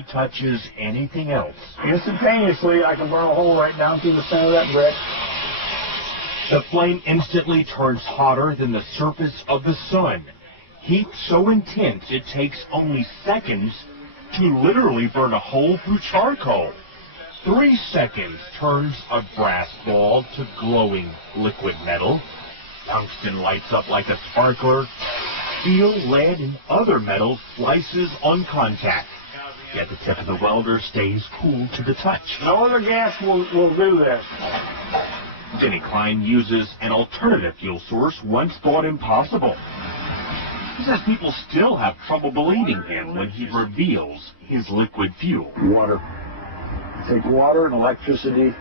he touches anything else. Instantaneously, I can burn a hole right down through the center of that brick. The flame instantly turns hotter than the surface of the sun. Heat so intense it takes only seconds to literally burn a hole through charcoal. 3 seconds turns a brass ball to glowing liquid metal. Tungsten lights up like a sparkler. Steel, lead, and other metals slices on contact. Yet the tip of the welder stays cool to the touch. No other gas will do this. Denny Klein uses an alternative fuel source once thought impossible. He says people still have trouble believing him when he reveals his liquid fuel. Water. We take water and electricity,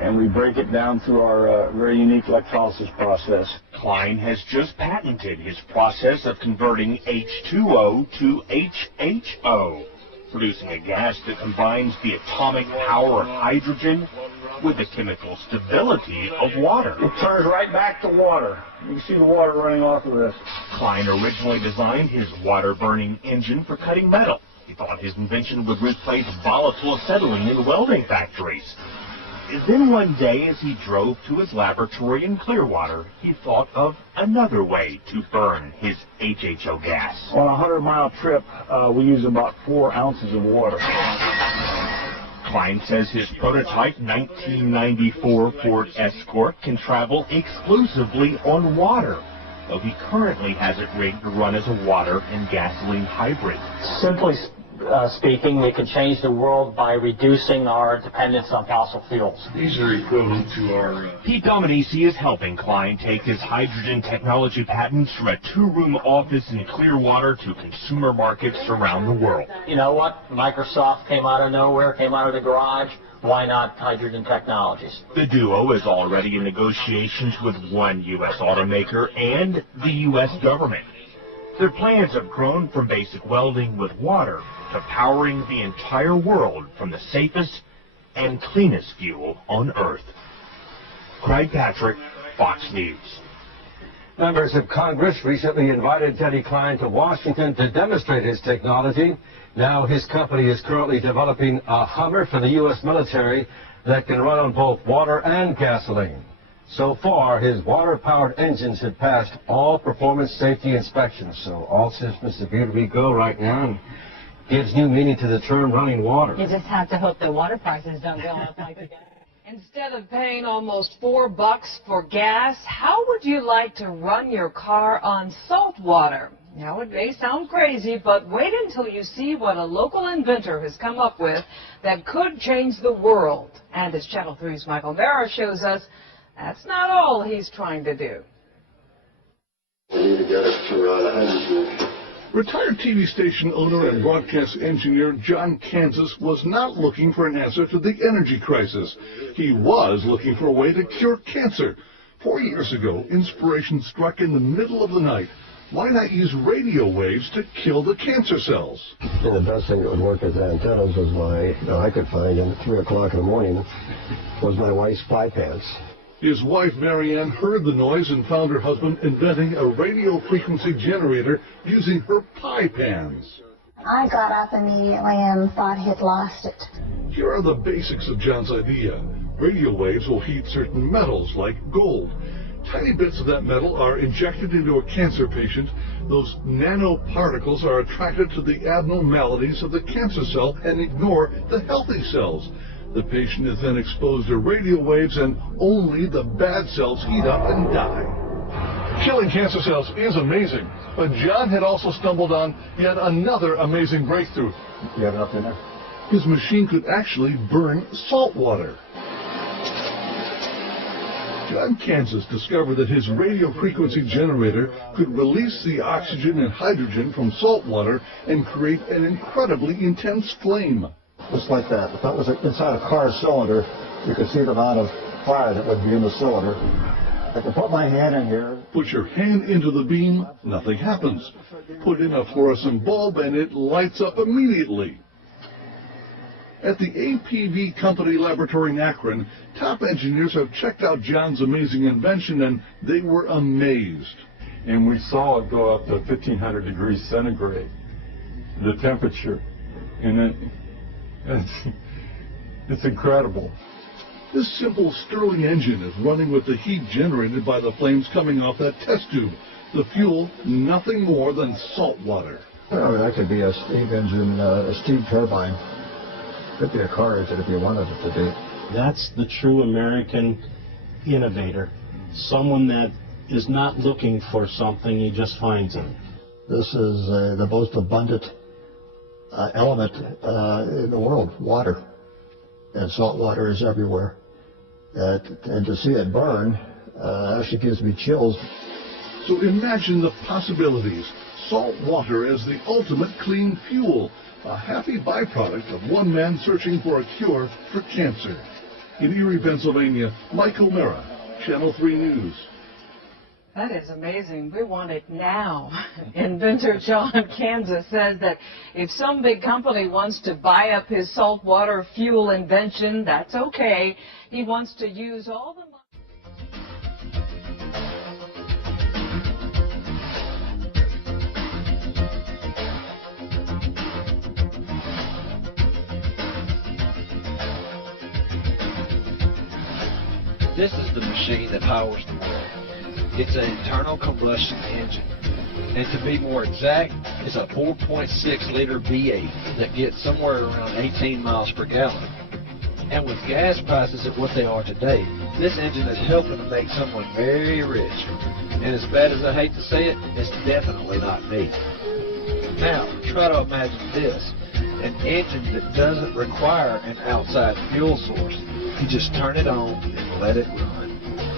and we break it down through our very unique electrolysis process. Klein has just patented his process of converting H2O to HHO, producing a gas that combines the atomic power of hydrogen with the chemical stability of water. It turns right back to water. You can see the water running off of this. Klein originally designed his water-burning engine for cutting metal. He thought his invention would replace volatile acetylene in welding factories. Then one day, as he drove to his laboratory in Clearwater, he thought of another way to burn his HHO gas. On a 100-mile trip, we use about 4 ounces of water. Klein says his prototype 1994 Ford Escort can travel exclusively on water, though he currently has it rigged to run as a water and gasoline hybrid. Simply speaking, we can change the world by reducing our dependence on fossil fuels. These are equivalent to our... Pete Dominici is helping Klein take his hydrogen technology patents from a 2-room office in Clearwater to consumer markets around the world. You know what? Microsoft came out of nowhere, came out of the garage. Why not hydrogen technologies? The duo is already in negotiations with one U.S. automaker and the U.S. government. Their plans have grown from basic welding with water to powering the entire world from the safest and cleanest fuel on Earth. Craig Patrick, Fox News. Members of Congress recently invited Denny Klein to Washington to demonstrate his technology. Now his company is currently developing a Hummer for the U.S. military that can run on both water and gasoline. So far, his water-powered engines have passed all performance safety inspections, so all systems appear to be go right now, and gives new meaning to the term running water. You just have to hope the water prices don't go up like that. Instead of paying almost $4 for gas, how would you like to run your car on salt water? Now, it may sound crazy, but wait until you see what a local inventor has come up with that could change the world. And as Channel 3's Michael Mara shows us, that's not all he's trying to do. We need to get it to Retired TV station owner and broadcast engineer John Kansas was not looking for an answer to the energy crisis. He was looking for a way to cure cancer. 4 years ago, inspiration struck in the middle of the night. Why not use radio waves to kill the cancer cells? And the best thing that would work as antennas was I could find at 3 o'clock in the morning was my wife's pie pants. His wife, Marianne, heard the noise and found her husband inventing a radio frequency generator using her pie pans. I got up immediately and thought he'd lost it. Here are the basics of John's idea. Radio waves will heat certain metals like gold. Tiny bits of that metal are injected into a cancer patient. Those nanoparticles are attracted to the abnormalities of the cancer cell and ignore the healthy cells. The patient is then exposed to radio waves, and only the bad cells heat up and die. Killing cancer cells is amazing, but John had also stumbled on yet another amazing breakthrough. You have enough in there? His machine could actually burn salt water. John Kansas discovered that his radio frequency generator could release the oxygen and hydrogen from salt water and create an incredibly intense flame. Just like that. If that was inside a car cylinder, you could see the amount of fire that would be in the cylinder. I can put my hand in here. Put your hand into the beam, nothing happens. Put in a fluorescent bulb and it lights up immediately. At the APV Company Laboratory in Akron, top engineers have checked out John's amazing invention, and they were amazed. And we saw it go up to 1,500 degrees centigrade, the temperature. And it's incredible. This simple Stirling engine is running with the heat generated by the flames coming off that test tube. The fuel, nothing more than salt water. Well, that could be a steam engine, a steam turbine. Could be a car engine if you wanted it to be. That's the true American innovator. Someone that is not looking for something, he just finds it. This is the most abundant element in the world, water. And salt water is everywhere. And to see it burn actually gives me chills. So imagine the possibilities. Salt water as the ultimate clean fuel, a happy byproduct of one man searching for a cure for cancer. In Erie, Pennsylvania, Mike O'Mara, Channel 3 News. That is amazing. We want it now. Inventor John Kansas says that if some big company wants to buy up his saltwater fuel invention, that's okay. He wants to use all the money. This is the machine that powers the world. It's an internal combustion engine. And to be more exact, it's a 4.6-liter V8 that gets somewhere around 18 miles per gallon. And with gas prices at what they are today, this engine is helping to make someone very rich. And as bad as I hate to say it, it's definitely not me. Now, try to imagine this. An engine that doesn't require an outside fuel source. You just turn it on and let it run.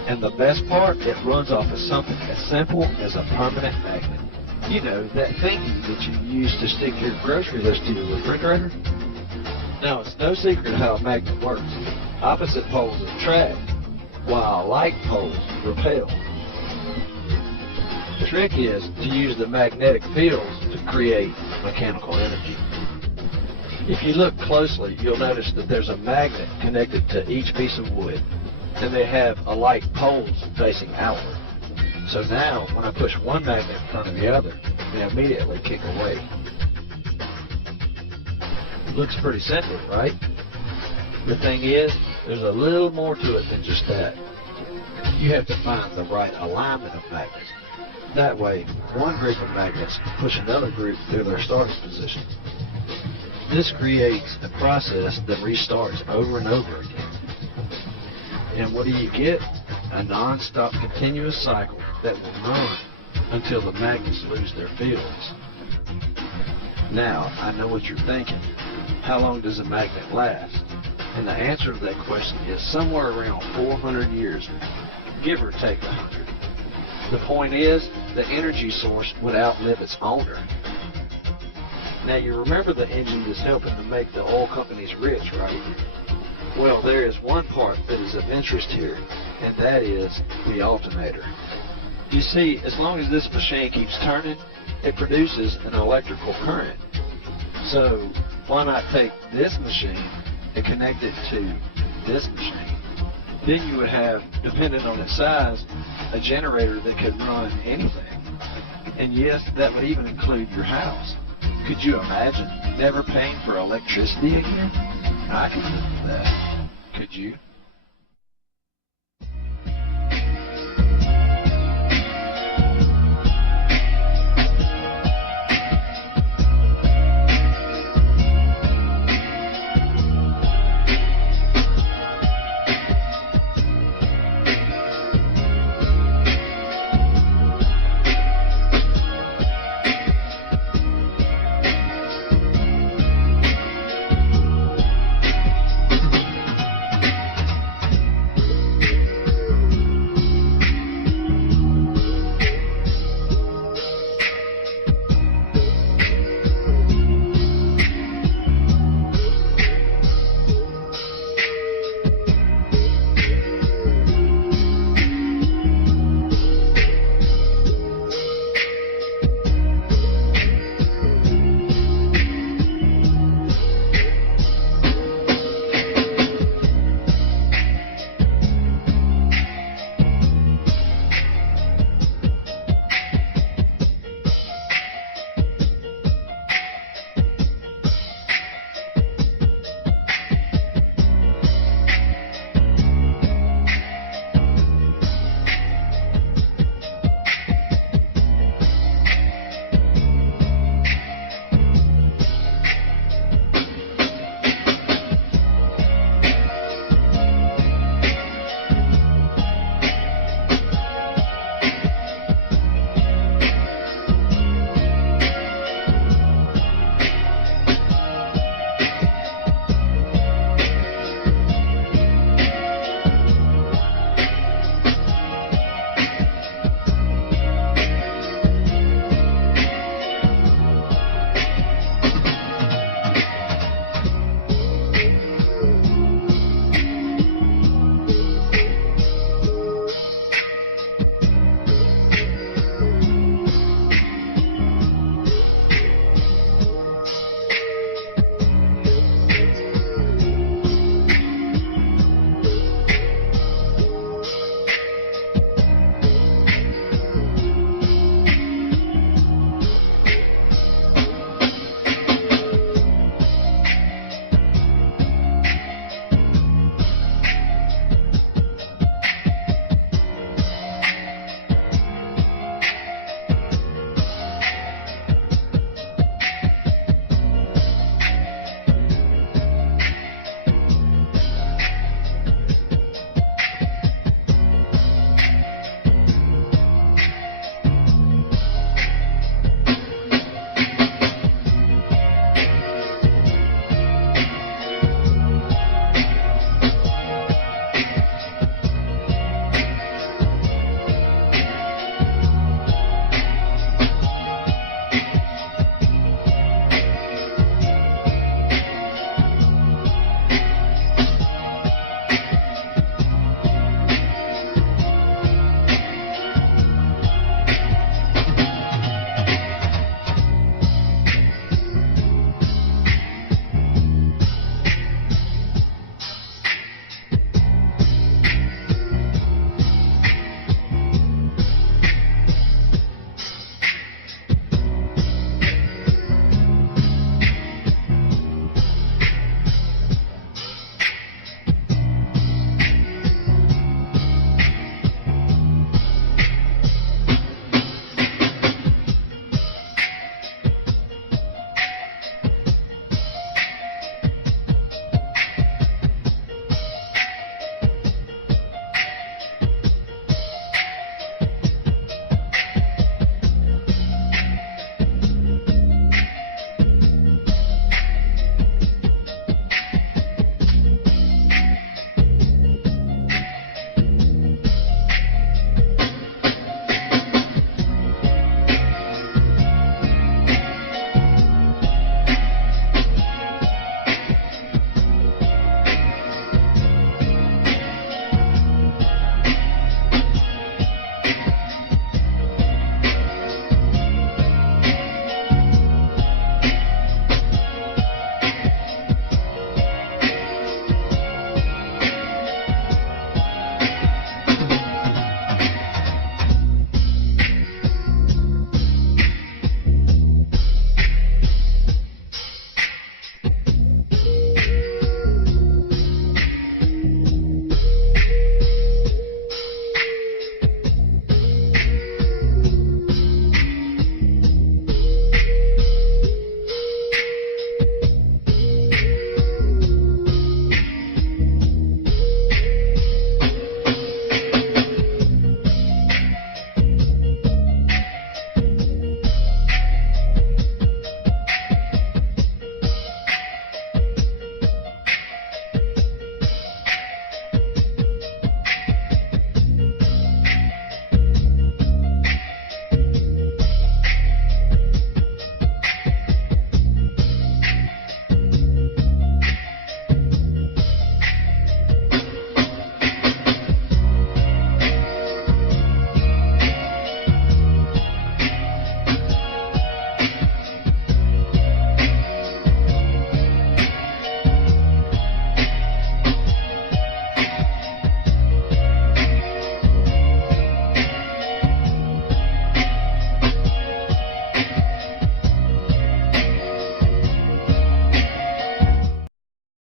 And the best part, it runs off of something as simple as a permanent magnet. You know, that thingy that you use to stick your grocery list to your refrigerator? Now, it's no secret how a magnet works. Opposite poles attract, while like poles repel. The trick is to use the magnetic fields to create mechanical energy. If you look closely, you'll notice that there's a magnet connected to each piece of wood, and they have alike poles facing outward. So now, when I push one magnet in front of the other, they immediately kick away. Looks pretty simple, right? The thing is, there's a little more to it than just that. You have to find the right alignment of magnets. That way, one group of magnets push another group through their starting position. This creates a process that restarts over and over again. And what do you get? A non-stop continuous cycle that will run until the magnets lose their fields. Now, I know what you're thinking. How long does a magnet last? And the answer to that question is somewhere around 400 years, give or take 100. The point is, the energy source would outlive its owner. Now, you remember the engine that's helping to make the oil companies rich, right? Well, there is one part that is of interest here, and that is the alternator. You see, as long as this machine keeps turning, it produces an electrical current. So, why not take this machine and connect it to this machine? Then you would have, depending on its size, a generator that could run anything. And yes, that would even include your house. Could you imagine never paying for electricity again? I can live with that. Could you?